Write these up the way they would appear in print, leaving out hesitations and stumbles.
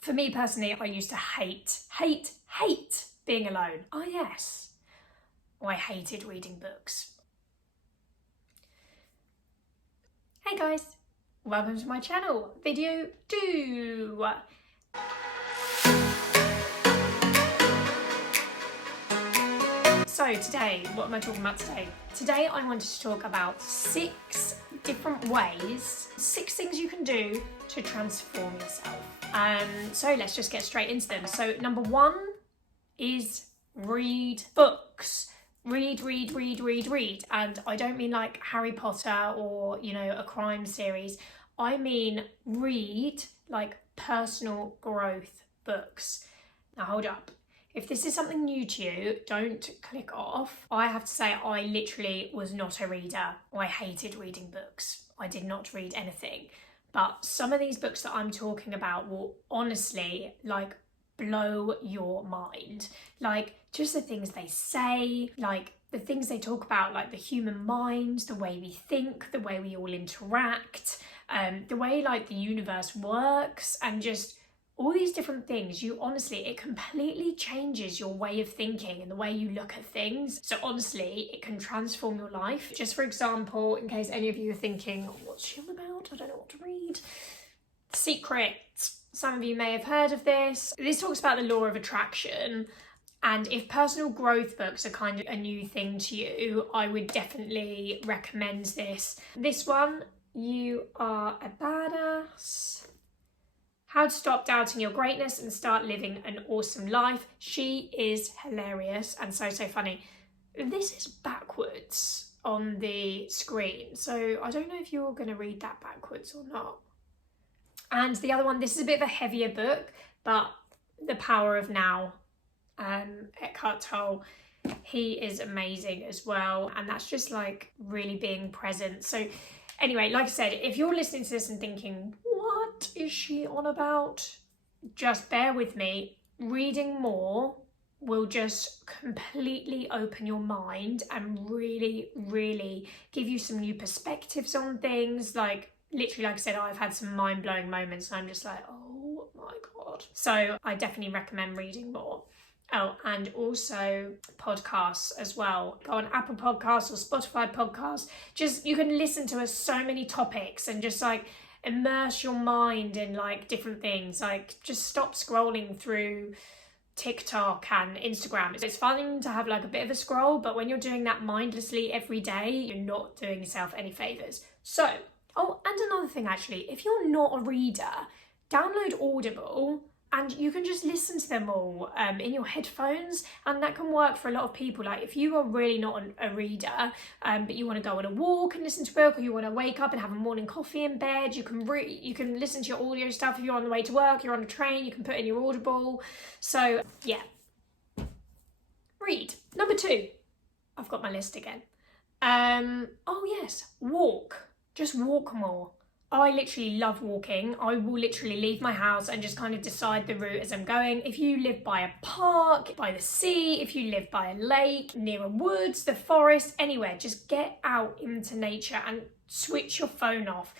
For me personally, I used to hate being alone. Oh yes, I hated reading books. Hey guys, welcome to my channel, video 2. So today, what am I talking about today? Today I wanted to talk about 6 different ways, 6 things you can do to transform yourself. So let's just get straight into them. So number 1 is read books. Read. And I don't mean like Harry Potter or, a crime series. I mean read like personal growth books. Now hold up. If this is something new to you, don't click off. I have to say, I literally was not a reader. I hated reading books. I did not read anything. But some of these books that I'm talking about will honestly blow your mind. Just the things they say, the things they talk about, like the human mind, the way we think, the way we all interact, the way the universe works, and just all these different things. It completely changes your way of thinking and the way you look at things. So honestly, it can transform your life. Just for example, in case any of you are thinking, what's she on about? I don't know what to read. Secret. Some of you may have heard of this. This talks about the law of attraction. And if personal growth books are kind of a new thing to you, I would definitely recommend this. This one, You Are a Badass. How to Stop Doubting Your Greatness and Start Living an Awesome Life. She is hilarious and so funny. This is backwards on the screen, so I don't know if you're going to read that backwards or not. And the other one, this is a bit of a heavier book, but The Power of Now. Eckhart Tolle, he is amazing as well, and that's just really being present. So anyway, like I said, if you're listening to this and thinking, what is she on about? Just bear with me. Reading more will just completely open your mind and really give you some new perspectives on things. Literally, like I said, I've had some mind-blowing moments and I'm just like, oh my God. So I definitely recommend reading more. Oh, and also podcasts as well. Go on Apple Podcasts or Spotify Podcasts. You can listen to so many topics and just immerse your mind in different things. Just stop scrolling through TikTok and Instagram. It's fun to have a bit of a scroll, but when you're doing that mindlessly every day, you're not doing yourself any favors. So, oh, and another thing actually, if you're not a reader, download Audible. And you can just listen to them all in your headphones, and that can work for a lot of people. If you are really not a reader, but you want to go on a walk and listen to a book, or you want to wake up and have a morning coffee in bed, you can listen to your audio stuff. If you're on the way to work, you're on a train, you can put in your Audible. So yeah, read. Number 2, I've got my list again. Oh yes, walk. Just walk more. I literally love walking. I will literally leave my house and just kind of decide the route as I'm going. If you live by a park, by the sea, if you live by a lake, near a woods, the forest, anywhere, just get out into nature and switch your phone off.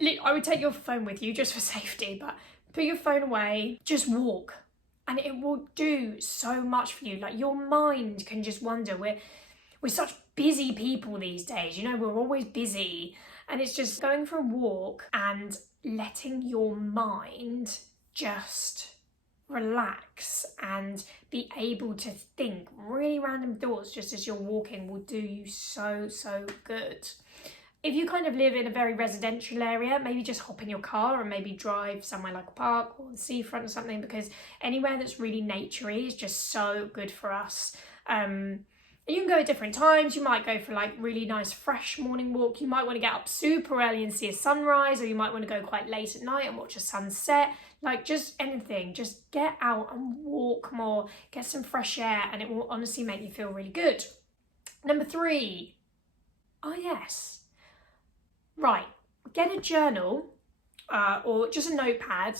I would take your phone with you just for safety, but put your phone away, just walk. And it will do so much for you. Your mind can just wander. We're such busy people these days, we're always busy. And it's just going for a walk and letting your mind just relax and be able to think really random thoughts just as you're walking will do you so good. If you kind of live in a very residential area, maybe just hop in your car and maybe drive somewhere like a park or the seafront or something, because anywhere that's really naturey is just so good for us. You can go at different times. You might go for really nice fresh morning walk. You might want to get up super early and see a sunrise, or you might want to go quite late at night and watch a sunset. Just anything. Just get out and walk more, get some fresh air, and it will honestly make you feel really good. Number 3. Oh yes. Right. Get a journal or just a notepad,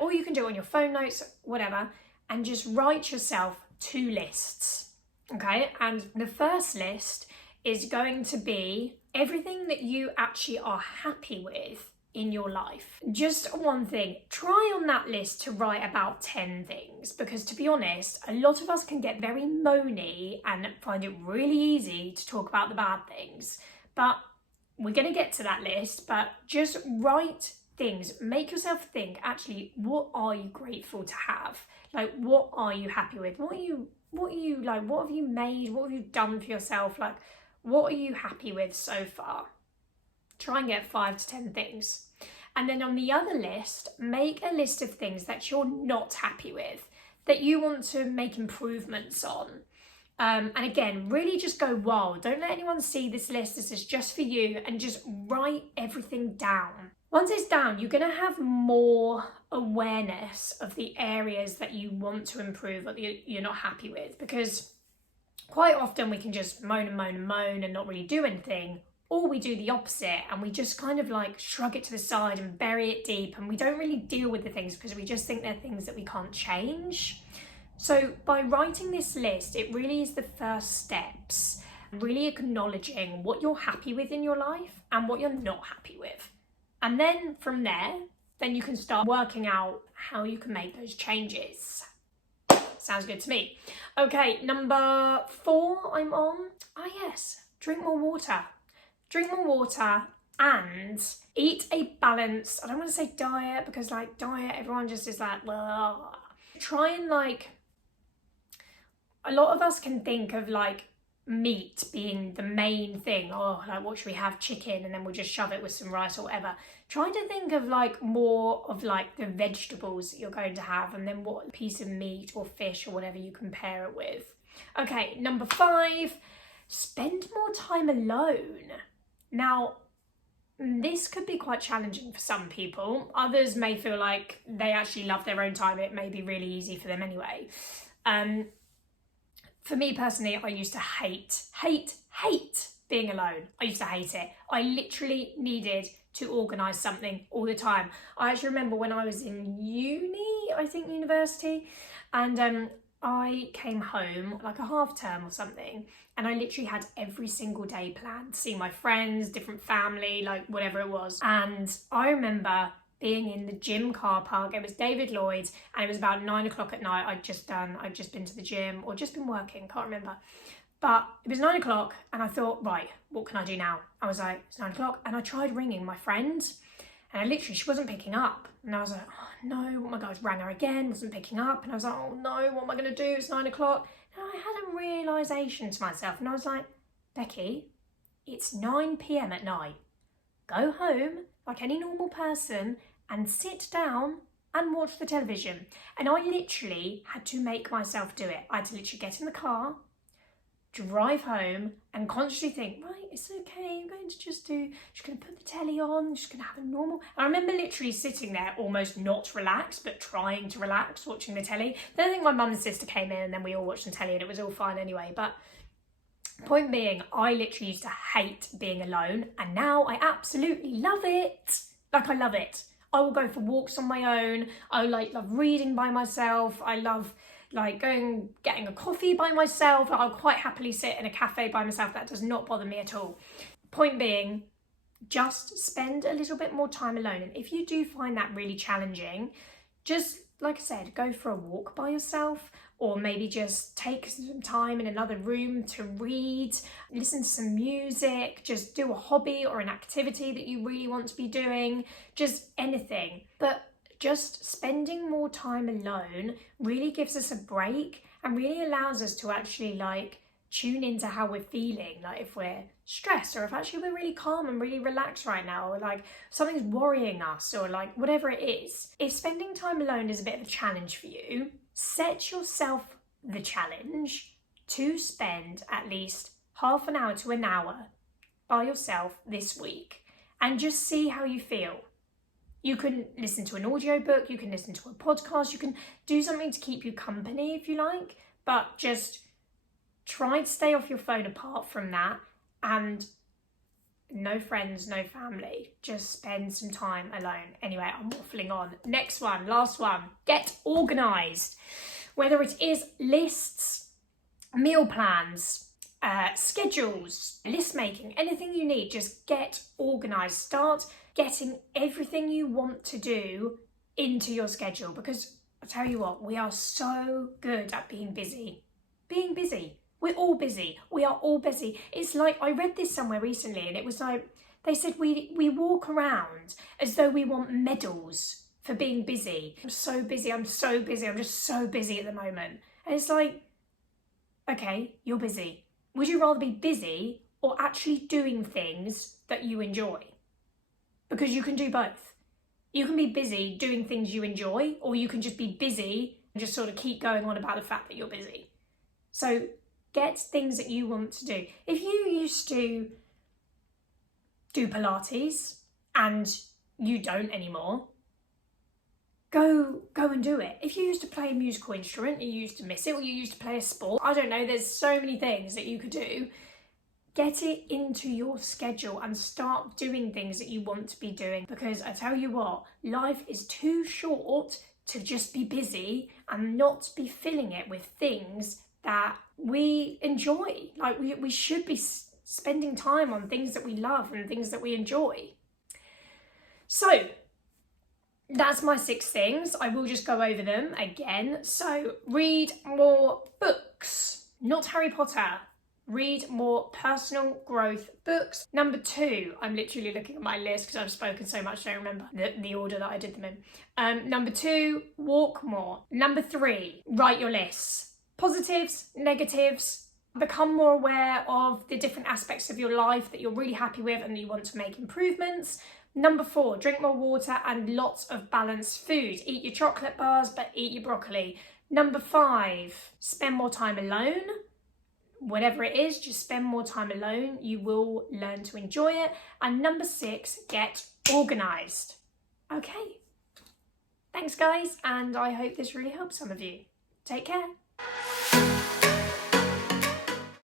or you can do it on your phone notes, whatever, and just write yourself 2 lists. Okay, and the first list is going to be everything that you actually are happy with in your life. Just one thing, try on that list to write about 10 things, because to be honest, a lot of us can get very moany and find it really easy to talk about the bad things. But we're going to get to that list, but just write things, make yourself think, actually, what are you grateful to have? Like, what are you happy with? What are you like, what have you made? What have you done for yourself? Like, what are you happy with so far? Try and get 5 to 10 things. And then on the other list, make a list of things that you're not happy with, that you want to make improvements on. And again, really just go wild. Don't let anyone see this list. This is just for you, and just write everything down. Once it's down, you're going to have more awareness of the areas that you want to improve or that you're not happy with, because quite often we can just moan and moan and moan and not really do anything, or we do the opposite and we just kind of like shrug it to the side and bury it deep, and we don't really deal with the things because we just think they're things that we can't change. So by writing this list, it really is the first steps, really acknowledging what you're happy with in your life and what you're not happy with. And then from there, then you can start working out how you can make those changes. Sounds good to me. Okay, number 4 I'm on. Ah yes, drink more water. Drink more water and eat a balanced, I don't want to say diet, because like diet, everyone just is like, blah. Try and like, a lot of us can think of like meat being the main thing. Oh, like what should we have? Chicken, and then we'll just shove it with some rice or whatever. Try to think of like more of like the vegetables that you're going to have, and then what piece of meat or fish or whatever you compare it with. Okay, number 5, spend more time alone. Now, this could be quite challenging for some people. Others may feel like they actually love their own time. It may be really easy for them anyway. For me personally, I used to hate being alone. I used to hate it. I literally needed to organise something all the time. I actually remember when I was in university, and I came home like a half term or something, and I literally had every single day planned, see my friends, different family, like whatever it was. And I remember being in the gym car park. It was David Lloyd's, and it was about 9 o'clock at night. I'd just been to the gym or just been working, can't remember. But it was 9 o'clock, and I thought, right, what can I do now? I was like, it's 9 o'clock, and I tried ringing my friend, and she wasn't picking up. And I was like, oh no, what am I going to rang her again, wasn't picking up. And I was like, oh no, what am I going to do? It's 9 o'clock. And I had a realisation to myself, and I was like, Becky, it's 9 p.m. at night. Go home like any normal person and sit down and watch the television. And I literally had to make myself do it. I had to literally get in the car, drive home, and consciously think, right, it's okay, I'm going to just going to put the telly on, just going to have a normal. And I remember literally sitting there almost not relaxed, but trying to relax, watching the telly. Then I think my mum and sister came in, and then we all watched the telly, and it was all fine anyway. But point being, I literally used to hate being alone, and now I absolutely love it. Like, I love it. I will go for walks on my own. I love reading by myself. I love getting a coffee by myself. I'll quite happily sit in a cafe by myself. That does not bother me at all. Point being, just spend a little bit more time alone. And if you do find that really challenging, just, like I said, go for a walk by yourself, or maybe just take some time in another room to read, listen to some music, just do a hobby or an activity that you really want to be doing, just anything. But just spending more time alone really gives us a break and really allows us to actually tune into how we're feeling, like if we're stressed, or if actually we're really calm and really relaxed right now, or like something's worrying us, or like whatever it is. If spending time alone is a bit of a challenge for you, set yourself the challenge to spend at least half an hour to an hour by yourself this week, and just see how you feel. You can listen to an audiobook, you can listen to a podcast, you can do something to keep you company if you like, but just try to stay off your phone apart from that, and no friends, no family, just spend some time alone. Anyway, I'm waffling on. Next one, last one, get organised. Whether it is lists, meal plans, schedules, list making, anything you need, just get organised. Start getting everything you want to do into your schedule, because I tell you what, we are so good at being busy. Being busy. We're all busy. We are all busy. It's like, I read this somewhere recently and it was like, they said we walk around as though we want medals for being busy. I'm so busy, I'm so busy, I'm just so busy at the moment. And it's like, okay, you're busy. Would you rather be busy or actually doing things that you enjoy? Because you can do both. You can be busy doing things you enjoy, or you can just be busy and just sort of keep going on about the fact that you're busy. So get things that you want to do. If you used to do Pilates and you don't anymore, go and do it. If you used to play a musical instrument, you used to miss it, or you used to play a sport, I don't know, there's so many things that you could do. Get it into your schedule and start doing things that you want to be doing, because I tell you what, life is too short to just be busy and not be filling it with things that we enjoy. Like we should be spending time on things that we love and things that we enjoy. So that's my 6 things. I will just go over them again. So read more books, not Harry Potter. Read more personal growth books. Number 2, I'm literally looking at my list because I've spoken so much I don't remember the order that I did them in. Number 2, walk more. Number 3, write your lists. Positives, negatives. Become more aware of the different aspects of your life that you're really happy with and that you want to make improvements. Number 4, drink more water and lots of balanced food. Eat your chocolate bars, but eat your broccoli. Number 5, spend more time alone. Whatever it is, just spend more time alone. You will learn to enjoy it. And number 6, get organised. Okay. Thanks, guys, and I hope this really helps some of you. Take care.